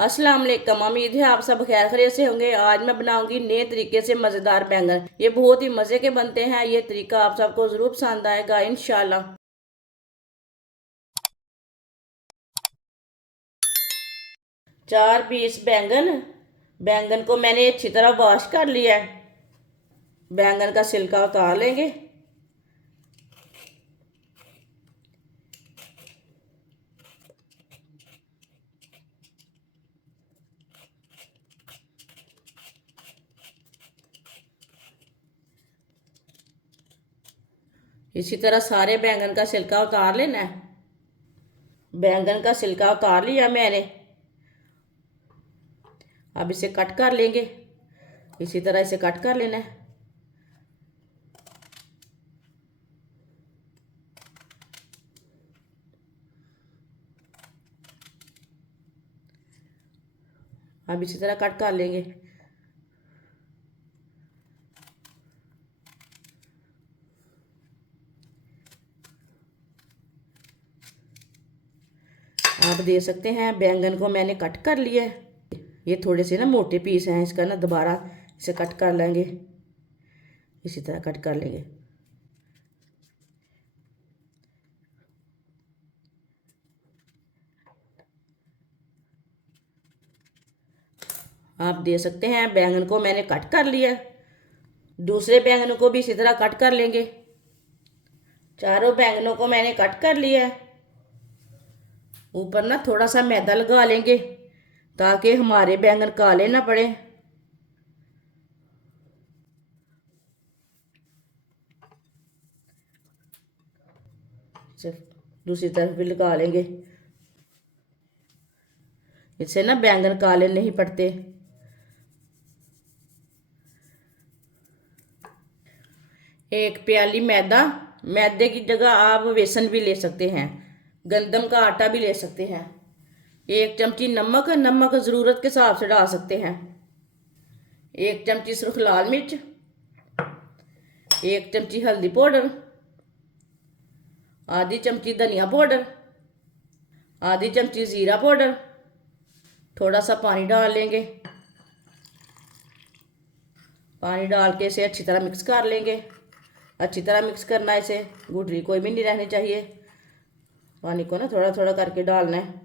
अस्सलाम वालेकुम। उम्मीद है आप सब खैर खैरियत से होंगे। आज मैं बनाऊंगी नए तरीके से मज़ेदार बैंगन। ये बहुत ही मज़े के बनते हैं। ये तरीका आप सबको ज़रूर पसंद आएगा इंशाल्लाह। 4 पीस बैंगन। बैंगन को मैंने अच्छी तरह वॉश कर लिया है। बैंगन का छिलका उतार लेंगे। इसी तरह सारे बैंगन का छिलका उतार लेना है। बैंगन का छिलका उतार लिया मैंने। अब इसे कट कर लेंगे। इसी तरह इसे कट कर लेना है। अब इसी तरह कट कर लेंगे। आप देख सकते हैं बैंगन को मैंने कट कर लिया है। ये थोड़े से ना मोटे पीस हैं, इसका ना दोबारा इसे कट कर लेंगे। इसी तरह कट कर लेंगे। आप देख सकते हैं बैंगन को मैंने कट कर लिया। दूसरे बैंगनों को भी इसी तरह कट कर लेंगे। चारों बैंगनों को मैंने कट कर लिया है। ऊपर ना थोड़ा सा मैदा लगा लेंगे ताकि हमारे बैंगन काले ना पड़े। सिर्फ दूसरी तरफ भी लगा लेंगे। इससे ना बैंगन काले नहीं पड़ते। एक प्याली मैदा। मैदे की जगह आप बेसन भी ले सकते हैं। गंदम का आटा भी ले सकते हैं। एक चमची नमक। नमक ज़रूरत के हिसाब से डाल सकते हैं। एक चमची सुर्ख लाल मिर्च। एक चमची हल्दी पाउडर। आधी चमची धनिया पाउडर। आधी चमची ज़ीरा पाउडर। थोड़ा सा पानी डाल लेंगे। पानी डाल के इसे अच्छी तरह मिक्स कर लेंगे। अच्छी तरह मिक्स करना है इसे। गुठली कोई भी नहीं रहनी चाहिए। पानी को ना थोड़ा थोड़ा करके डालना है।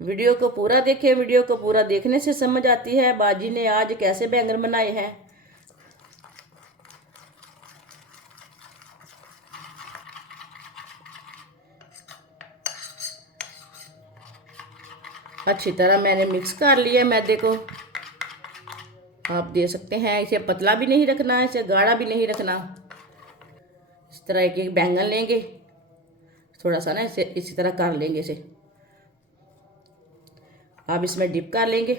वीडियो को पूरा देखें। वीडियो को पूरा देखने से समझ आती है बाजी ने आज कैसे बैंगन बनाए हैं। अच्छी तरह मैंने मिक्स कर लिया मैदे को। आप देख सकते हैं इसे पतला भी नहीं रखना, इसे गाढ़ा भी नहीं रखना। इस तरह एक एक बैंगन लेंगे। थोड़ा सा ना इसे इसी तरह कर लेंगे इसे। अब इसमें डिप कर लेंगे।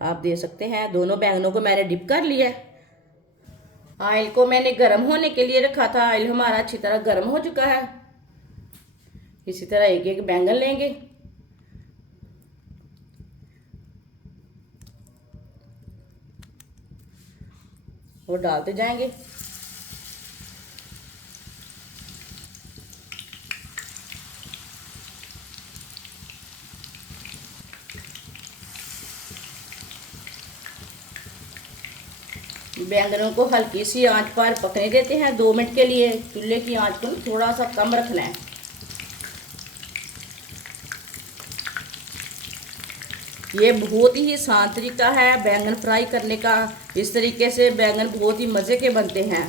आप देख सकते हैं दोनों बैंगनों को मैंने डिप कर लिया है। ऑयल को मैंने गर्म होने के लिए रखा था। ऑयल हमारा अच्छी तरह गर्म हो चुका है। इसी तरह एक एक बैंगन लेंगे। वो डालते जाएंगे। बैंगनों को हल्की सी आंच पर पकने देते हैं 2 मिनट के लिए। चूल्हे की आंच को थोड़ा सा कम रखना है। ये बहुत ही आसान तरीका है बैंगन फ्राई करने का। इस तरीके से बैंगन बहुत ही मज़े के बनते हैं।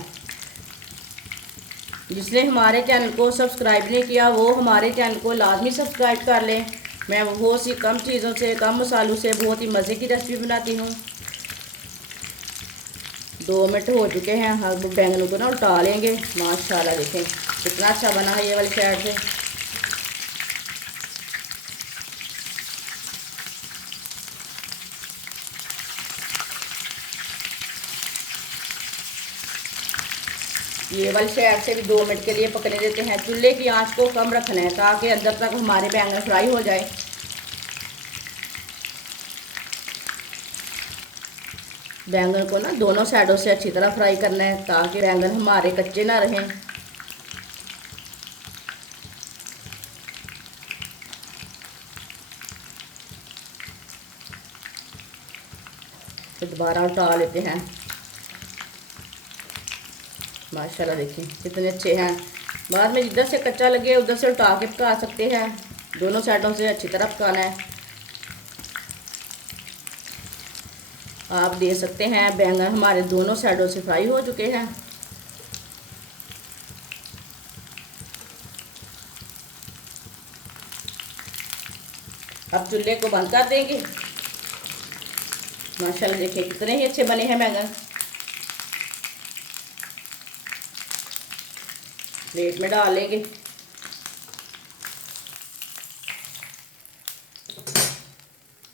जिसने हमारे चैनल को सब्सक्राइब नहीं किया वो हमारे चैनल को लाजमी सब्सक्राइब कर लें। मैं बहुत सी कम चीज़ों से, कम मसालों से बहुत ही मज़े की रेसिपी बनाती हूँ। 2 मिनट हो चुके हैं। हम बैंगनों को ना उल्टा लेंगे। माशाल्लाह देखें कितना अच्छा बना है ये वाली साइड से। ये वाली साइड से भी 2 मिनट के लिए पकने देते हैं। चूल्हे की आंच को कम रखना है ताकि अंदर तक हमारे बैंगन फ्राई हो जाए। बैंगन को ना दोनों साइडों से अच्छी तरह फ्राई करना है ताकि बैंगन हमारे कच्चे ना रहें। फिर दोबारा उल्टा लेते हैं। माशाल्लाह देखिए कितने अच्छे हैं। बाद में जिधर से कच्चा लगे उधर से उल्टा के पका सकते हैं। दोनों साइडों से अच्छी तरह पकाना है। आप देख सकते हैं बैंगन हमारे दोनों साइडों से फ्राई हो चुके हैं। अब चूल्हे को बंद कर देंगे। माशाल्लाह देखिए कितने ही अच्छे बने हैं बैंगन। प्लेट में डाल लेंगे।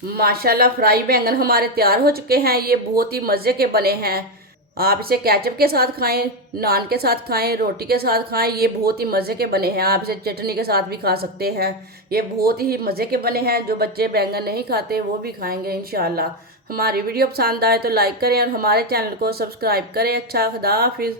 माशाल्लाह फ्राई बैंगन हमारे तैयार हो चुके हैं। ये बहुत ही मज़े के बने हैं। आप इसे केचप के साथ खाएं, नान के साथ खाएं, रोटी के साथ खाएं। ये बहुत ही मज़े के बने हैं। आप इसे चटनी के साथ भी खा सकते हैं। ये बहुत ही मज़े के बने हैं। जो बच्चे बैंगन नहीं खाते वो भी खाएंगे इंशाल्लाह। हमारी वीडियो पसंद आए तो लाइक करें और हमारे चैनल को सब्सक्राइब करें। अच्छा, खुदा हाफिज़।